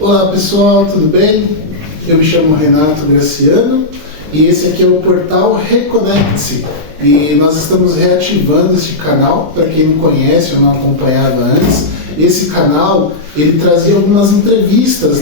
Olá pessoal, tudo bem? Eu me chamo Renato Graciano e esse aqui é o portal Reconecte-se e nós estamos reativando este canal. Para quem não conhece ou não acompanhava antes, esse canal ele trazia algumas entrevistas,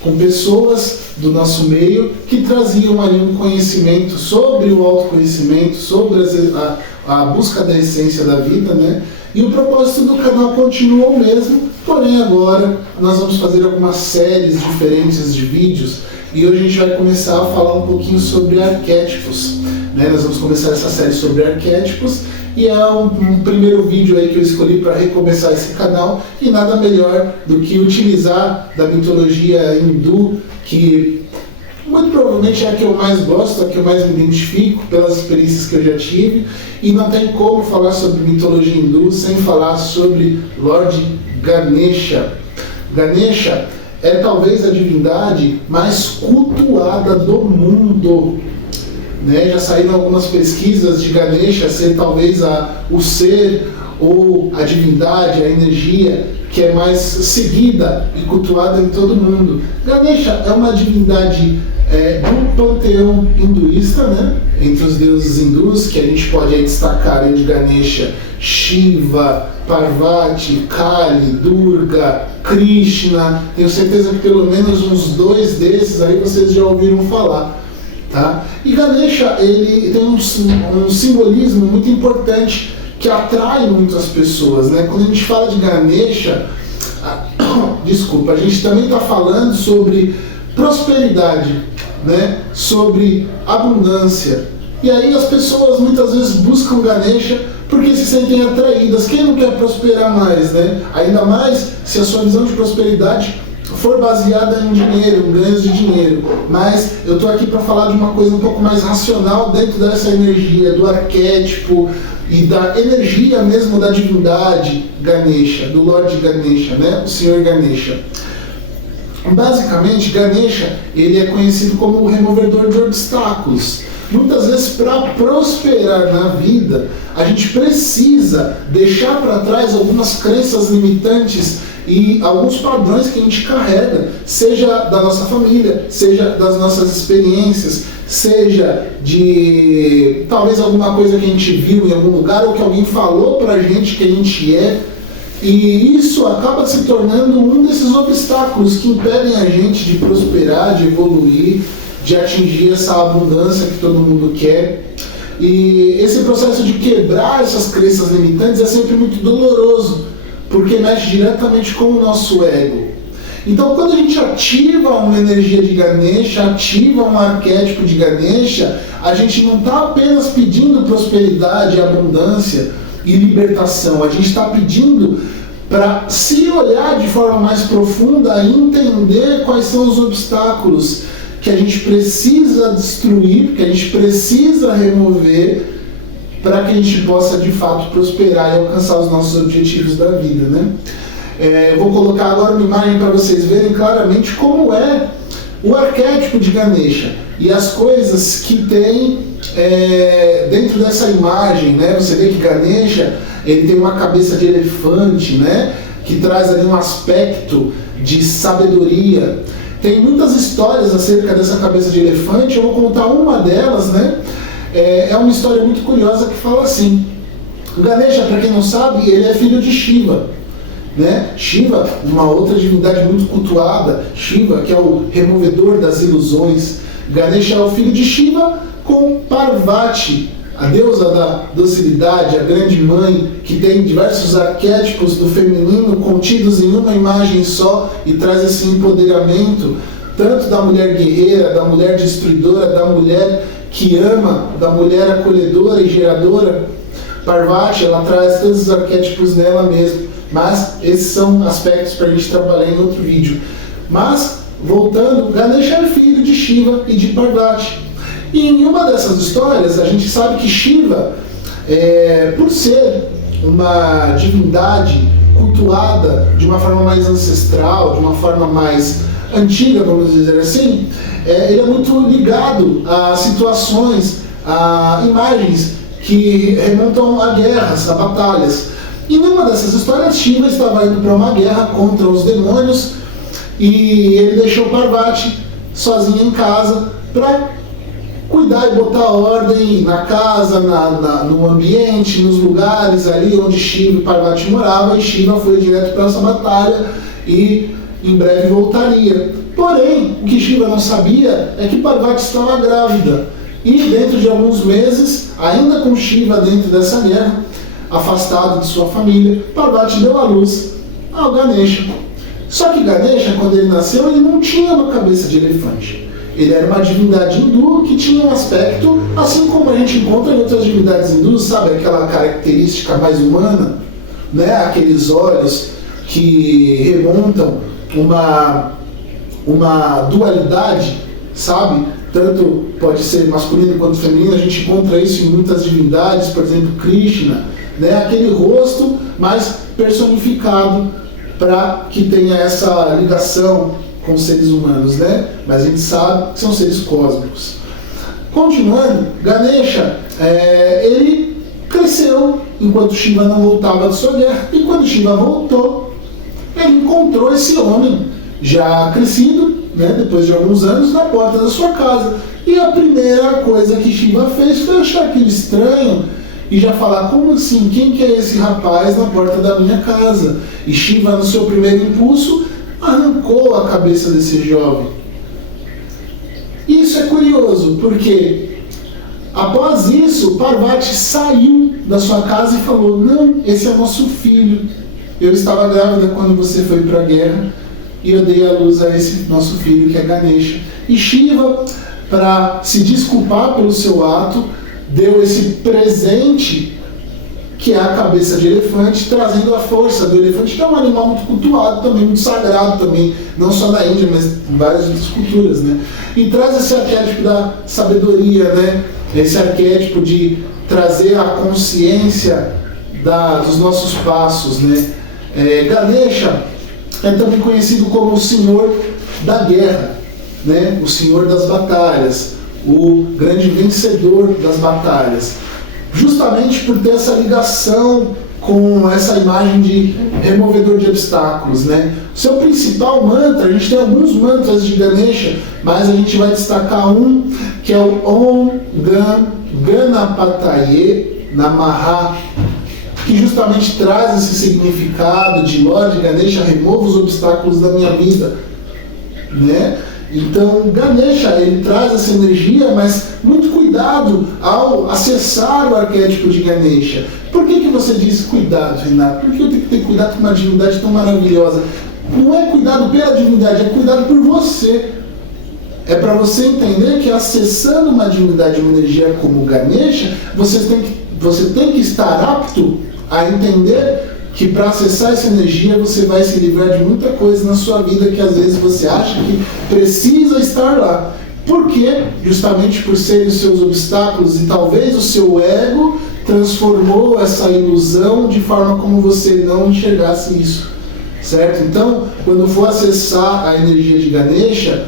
com pessoas do nosso meio que traziam ali um conhecimento sobre o autoconhecimento, sobre a busca da essência da vida, E o propósito do canal continua o mesmo, porém agora nós vamos fazer algumas séries diferentes de vídeos e hoje a gente vai começar a falar um pouquinho sobre arquétipos. Nós vamos começar essa série sobre arquétipos e é um primeiro vídeo aí que eu escolhi para recomeçar esse canal, e nada melhor do que utilizar da mitologia hindu, que muito provavelmente é a que eu mais gosto, a que eu mais me identifico pelas experiências que eu já tive, e não tem como falar sobre mitologia hindu sem falar sobre Lord Ganesha. Ganesha é talvez a divindade mais cultuada do mundo. Já saíram algumas pesquisas de Ganesha ser talvez o ser ou a divindade, a energia que é mais seguida e cultuada em todo o mundo. Ganesha é uma divindade do panteão hinduísta, entre os deuses hindus, que a gente pode aí destacar de Ganesha, Shiva, Parvati, Kali, Durga, Krishna. Tenho certeza que pelo menos uns 2 desses aí vocês já ouviram falar. E Ganesha ele tem um simbolismo muito importante que atrai muitas pessoas. Quando a gente fala de Ganesha, a gente também está falando sobre prosperidade, sobre abundância. E aí as pessoas muitas vezes buscam Ganesha porque se sentem atraídas. Quem não quer prosperar mais, Ainda mais se a sua visão de prosperidade for baseada em dinheiro, em ganhos de dinheiro. Mas eu estou aqui para falar de uma coisa um pouco mais racional dentro dessa energia, do arquétipo e da energia mesmo da divindade Ganesha, do Lord Ganesha, o Senhor Ganesha. Basicamente, Ganesha ele é conhecido como o removedor de obstáculos. Muitas vezes, para prosperar na vida, a gente precisa deixar para trás algumas crenças limitantes e alguns padrões que a gente carrega, seja da nossa família, seja das nossas experiências, seja de talvez alguma coisa que a gente viu em algum lugar ou que alguém falou pra gente que a gente é. E isso acaba se tornando um desses obstáculos que impedem a gente de prosperar, de evoluir, de atingir essa abundância que todo mundo quer. E esse processo de quebrar essas crenças limitantes é sempre muito doloroso, porque mexe diretamente com o nosso ego. Então, quando a gente ativa uma energia de Ganesha, ativa um arquétipo de Ganesha, a gente não está apenas pedindo prosperidade, abundância e libertação. A gente está pedindo para se olhar de forma mais profunda e entender quais são os obstáculos que a gente precisa destruir, que a gente precisa remover, para que a gente possa de fato prosperar e alcançar os nossos objetivos da vida, Vou colocar agora uma imagem para vocês verem claramente como é o arquétipo de Ganesha e as coisas que tem dentro dessa imagem, Você vê que Ganesha ele tem uma cabeça de elefante, Que traz ali um aspecto de sabedoria. Tem muitas histórias acerca dessa cabeça de elefante. Eu vou contar uma delas, É uma história muito curiosa que fala assim: o Ganesha, para quem não sabe, ele é filho de Shiva, Shiva, uma outra divindade muito cultuada, Shiva, que é o removedor das ilusões. Ganesha é o filho de Shiva com Parvati, a deusa da docilidade, a grande mãe, que tem diversos arquétipos do feminino contidos em uma imagem só e traz esse empoderamento tanto da mulher guerreira, da mulher destruidora, da mulher que ama, da mulher acolhedora e geradora. Parvati, ela traz todos os arquétipos nela mesma, mas esses são aspectos para a gente trabalhar em outro vídeo. Mas, voltando, Ganesha é filho de Shiva e de Parvati. E em uma dessas histórias, a gente sabe que Shiva, por ser uma divindade cultuada de uma forma mais ancestral, de uma forma mais antiga, vamos dizer assim, ele é muito ligado a situações, a imagens que remontam a guerras, a batalhas. E numa dessas histórias, Shiva estava indo para uma guerra contra os demônios e ele deixou Parvati sozinha em casa para cuidar e botar ordem na casa, no ambiente, nos lugares ali onde Shiva e Parvati moravam, e Shiva foi direto para essa batalha e em breve voltaria. Porém, o que Shiva não sabia é que Parvati estava grávida, e dentro de alguns meses, ainda com Shiva dentro dessa guerra, afastado de sua família, Parvati deu à luz ao Ganesha. Só que Ganesha, quando ele nasceu, ele não tinha uma cabeça de elefante. Ele era uma divindade hindu que tinha um aspecto, assim como a gente encontra em outras divindades hindus, sabe? Aquela característica mais humana, né? Aqueles olhos que remontam uma dualidade, sabe? Tanto pode ser masculino quanto feminino, a gente encontra isso em muitas divindades, por exemplo, Krishna, né? Aquele rosto mais personificado para que tenha essa ligação com os seres humanos, né? Mas a gente sabe que são seres cósmicos. Continuando, Ganesha, ele cresceu enquanto Shiva não voltava de sua guerra, e quando Shiva voltou, ele encontrou esse homem já crescido, né, depois de alguns anos, na porta da sua casa. E a primeira coisa que Shiva fez foi achar aquilo estranho e já falar: como assim? Quem que é esse rapaz na porta da minha casa? E Shiva, no seu primeiro impulso, arrancou a cabeça desse jovem. E isso é curioso, porque após isso, Parvati saiu da sua casa e falou: não, esse é nosso filho. Eu estava grávida quando você foi para a guerra e eu dei à luz a esse nosso filho, que é Ganesha. E Shiva, para se desculpar pelo seu ato, deu esse presente, que é a cabeça de elefante, trazendo a força do elefante, que é um animal muito cultuado também, muito sagrado também, não só na Índia, mas em várias outras culturas, né? E traz esse arquétipo da sabedoria, né? Esse arquétipo de trazer a consciência dos nossos passos, né? Ganesha é também conhecido como o Senhor da Guerra, né? O Senhor das Batalhas, o grande vencedor das batalhas, justamente por ter essa ligação com essa imagem de removedor de obstáculos, né? O seu principal mantra, a gente tem alguns mantras de Ganesha, mas a gente vai destacar um, que é o Om Gam Ganapataye Namaha, que justamente traz esse significado de Lorde Ganesha, remova os obstáculos da minha vida, né? Então, Ganesha, ele traz essa energia, mas muito cuidado ao acessar o arquétipo de Ganesha. Por que você diz cuidado, Renato? Porque eu tenho que ter cuidado com uma divindade tão maravilhosa? Não é cuidado pela divindade, é cuidado por você. É para você entender que acessando uma divindade, uma energia como Ganesha, você tem que estar apto a entender que para acessar essa energia você vai se livrar de muita coisa na sua vida que às vezes você acha que precisa estar lá. Por quê? Justamente por serem os seus obstáculos, e talvez o seu ego transformou essa ilusão de forma como você não enxergasse isso, certo? Então, quando for acessar a energia de Ganesha,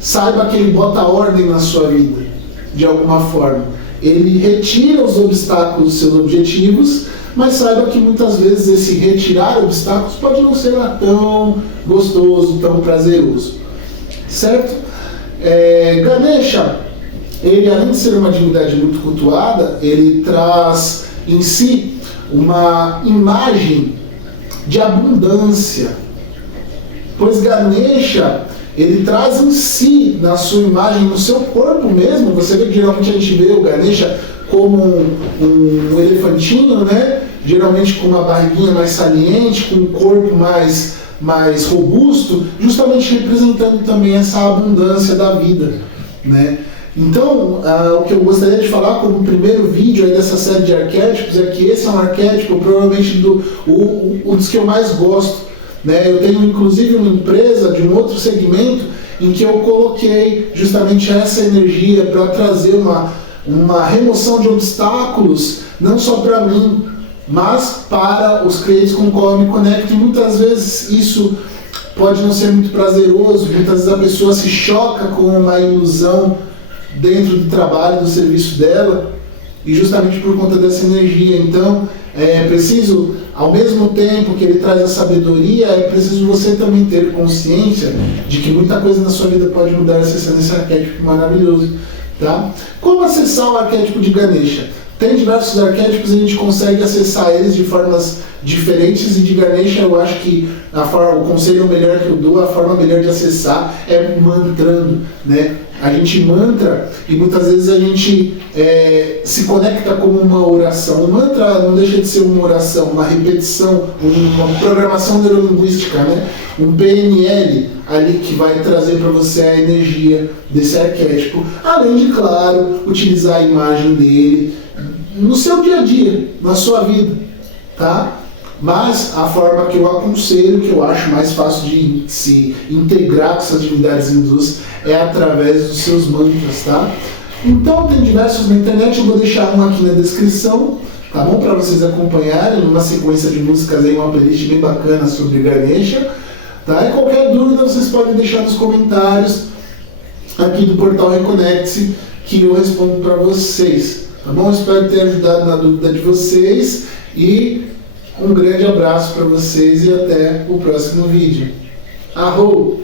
saiba que ele bota ordem na sua vida, de alguma forma. Ele retira os obstáculos dos seus objetivos, mas saiba que muitas vezes esse retirar obstáculos pode não ser lá tão gostoso, tão prazeroso, certo? Ganesha, ele, além de ser uma divindade muito cultuada, ele traz em si uma imagem de abundância, pois Ganesha, ele traz em si, na sua imagem, no seu corpo mesmo. Você vê que geralmente a gente vê o Ganesha como um elefantinho, né? Geralmente com uma barriguinha mais saliente, com um corpo mais robusto, justamente representando também essa abundância da vida, né? Então, o que eu gostaria de falar como primeiro vídeo aí dessa série de arquétipos é que esse é um arquétipo provavelmente um dos que eu mais gosto, né? Eu tenho inclusive uma empresa de um outro segmento em que eu coloquei justamente essa energia para trazer uma remoção de obstáculos, não só para mim, mas para os clientes com qual eu me conecto. E muitas vezes isso pode não ser muito prazeroso, muitas vezes a pessoa se choca com uma ilusão dentro do trabalho, do serviço dela, e justamente por conta dessa energia. Então, é preciso ao mesmo tempo que ele traz a sabedoria, é preciso você também ter consciência de que muita coisa na sua vida pode mudar acessando esse arquétipo maravilhoso. Tá? Como acessar o arquétipo de Ganesha? Tem diversos arquétipos e a gente consegue acessar eles de formas diferentes, e de Ganesha eu acho que o conselho melhor que eu dou, a forma melhor de acessar é mantrando, né? A gente mantra e muitas vezes a gente se conecta como uma oração. O mantra não deixa de ser uma oração, uma repetição, uma programação neurolinguística, né? Um PNL ali que vai trazer para você a energia desse arquétipo, além de, claro, utilizar a imagem dele no seu dia a dia, na sua vida, tá? Mas a forma que eu aconselho, que eu acho mais fácil de se integrar com essas divindades hindus, é através dos seus mantras, tá? Então tem diversos na internet, eu vou deixar um aqui na descrição, tá bom? Para vocês acompanharem, numa sequência de músicas aí, uma playlist bem bacana sobre Ganesha, tá? E qualquer dúvida vocês podem deixar nos comentários aqui do portal Reconecte-se, que eu respondo para vocês, tá bom? Espero ter ajudado na dúvida de vocês e um grande abraço para vocês e até o próximo vídeo. Arro!